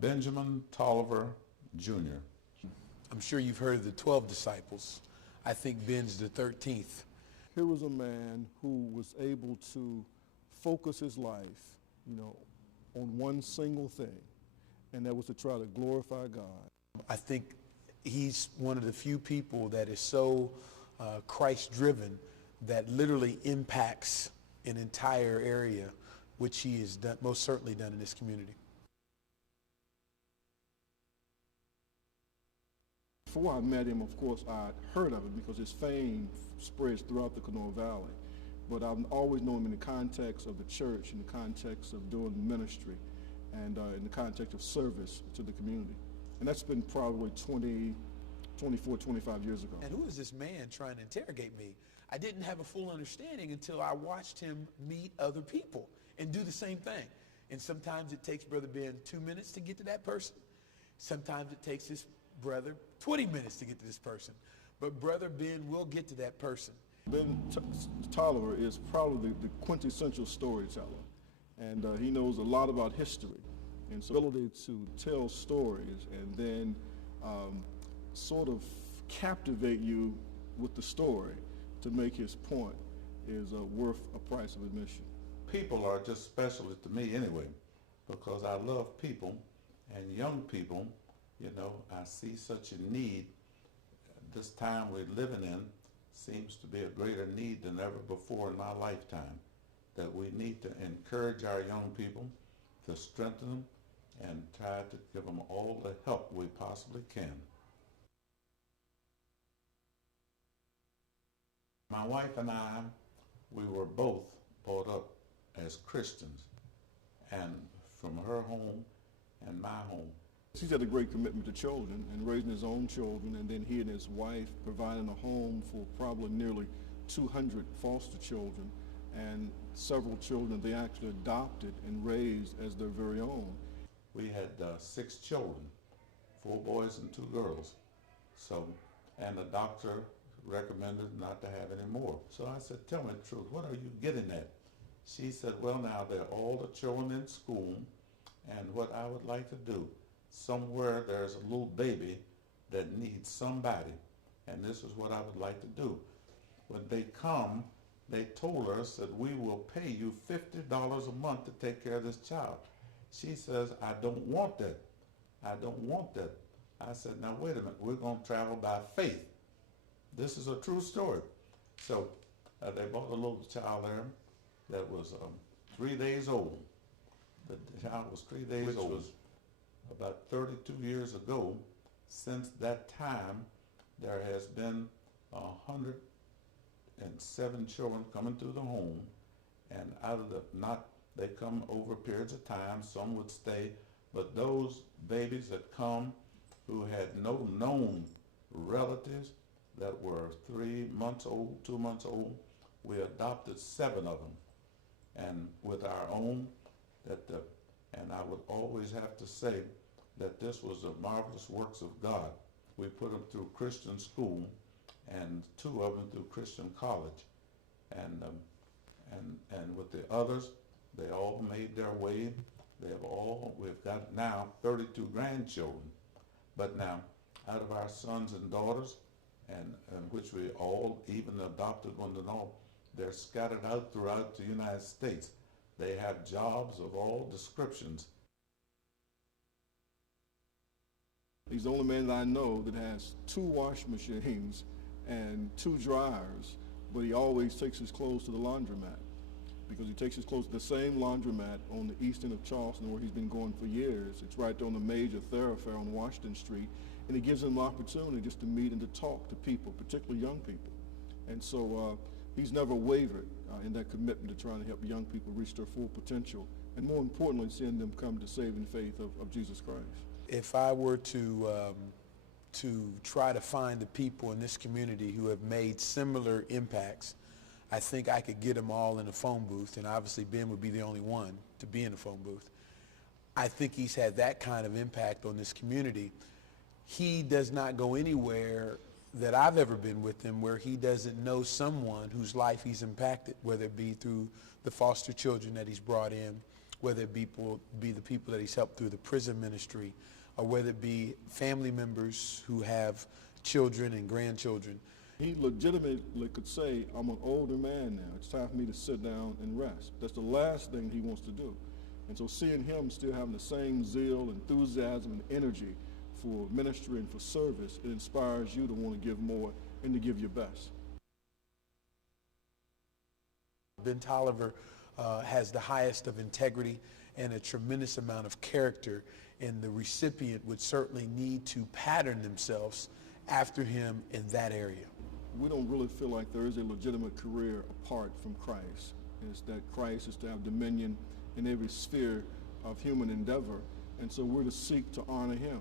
Benjamin Tolliver, Jr. I'm sure you've heard of the 12 disciples. I think Ben's the 13th. Here was a man who was able to focus his life, on one single thing, and that was to try to glorify God. I think he's one of the few people that is so Christ-driven that literally impacts an entire area, which he has done, most certainly done in this community. Before I met him, of course, I'd heard of him because his fame spreads throughout the Kanawha Valley. But I've always known him in the context of the church, in the context of doing ministry, and in the context of service to the community. And that's been probably 24, 25 years ago. And who is this man trying to interrogate me? I didn't have a full understanding until I watched him meet other people and do the same thing. And sometimes it takes Brother Ben 2 minutes to get to that person. Sometimes it takes his brother 20 minutes to get to this person. But Brother Ben will get to that person. Ben Tolliver is probably the quintessential storyteller. And he knows a lot about history. And so ability to tell stories and then sort of captivate you with the story to make his point is worth a price of admission. People are just special to me anyway, because I love people and young people. I see such a need. This time we're living in seems to be a greater need than ever before in my lifetime, that we need to encourage our young people, to strengthen them, and try to give them all the help we possibly can. My wife and I, we were both brought up as Christians, and from her home and my home. He's had a great commitment to children and raising his own children, and then he and his wife providing a home for probably nearly 200 foster children, and several children they actually adopted and raised as their very own. We had 6 children, 4 boys and 2 girls. And the doctor recommended not to have any more. So I said, tell me the truth, what are you getting at? She said, well, now they're all the children in school, and what I would like to do, somewhere there's a little baby that needs somebody, and this is what I would like to do. When they come, they told us that we will pay you $50 a month to take care of this child. She says, I don't want that. I don't want that. I said, now wait a minute, we're going to travel by faith. This is a true story. So they brought a little child there that was 3 days old. The child was 3 days old. Which was about 32 years ago. Since that time, there has been 107 children coming through the home, and out of the, they come over periods of time, some would stay, but those babies that come who had no known relatives that were 3 months old, 2 months old, we adopted 7 of them, and with our own, and I would always have to say that this was the marvelous works of God. We put them through Christian school, and 2 of them through Christian college, and with the others, they all made their way. We've got now 32 grandchildren, but now out of our sons and daughters, and which we all, even adopted ones and all, they're scattered out throughout the United States. They have jobs of all descriptions. He's the only man that I know that has 2 wash machines and 2 dryers, but he always takes his clothes to the laundromat, because he takes his clothes to the same laundromat on the east end of Charleston where he's been going for years. It's right there on the major thoroughfare on Washington Street, and it gives him the opportunity just to meet and to talk to people, particularly young people. And so he's never wavered in that commitment to trying to help young people reach their full potential, and more importantly, seeing them come to saving faith of Jesus Christ. If I were to try to find the people in this community who have made similar impacts, I think I could get them all in a phone booth, and obviously Ben would be the only one to be in a phone booth. I think he's had that kind of impact on this community. He does not go anywhere that I've ever been with him where he doesn't know someone whose life he's impacted, whether it be through the foster children that he's brought in, whether it be the people that he's helped through the prison ministry, or whether it be family members who have children and grandchildren. He legitimately could say, I'm an older man now. It's time for me to sit down and rest. That's the last thing he wants to do. And so seeing him still having the same zeal, enthusiasm, and energy for ministry and for service, it inspires you to want to give more and to give your best. Bentoliver has the highest of integrity and a tremendous amount of character, and the recipient would certainly need to pattern themselves after him in that area. We don't really feel like there is a legitimate career apart from Christ. It's that Christ is to have dominion in every sphere of human endeavor, and so we're to seek to honor him.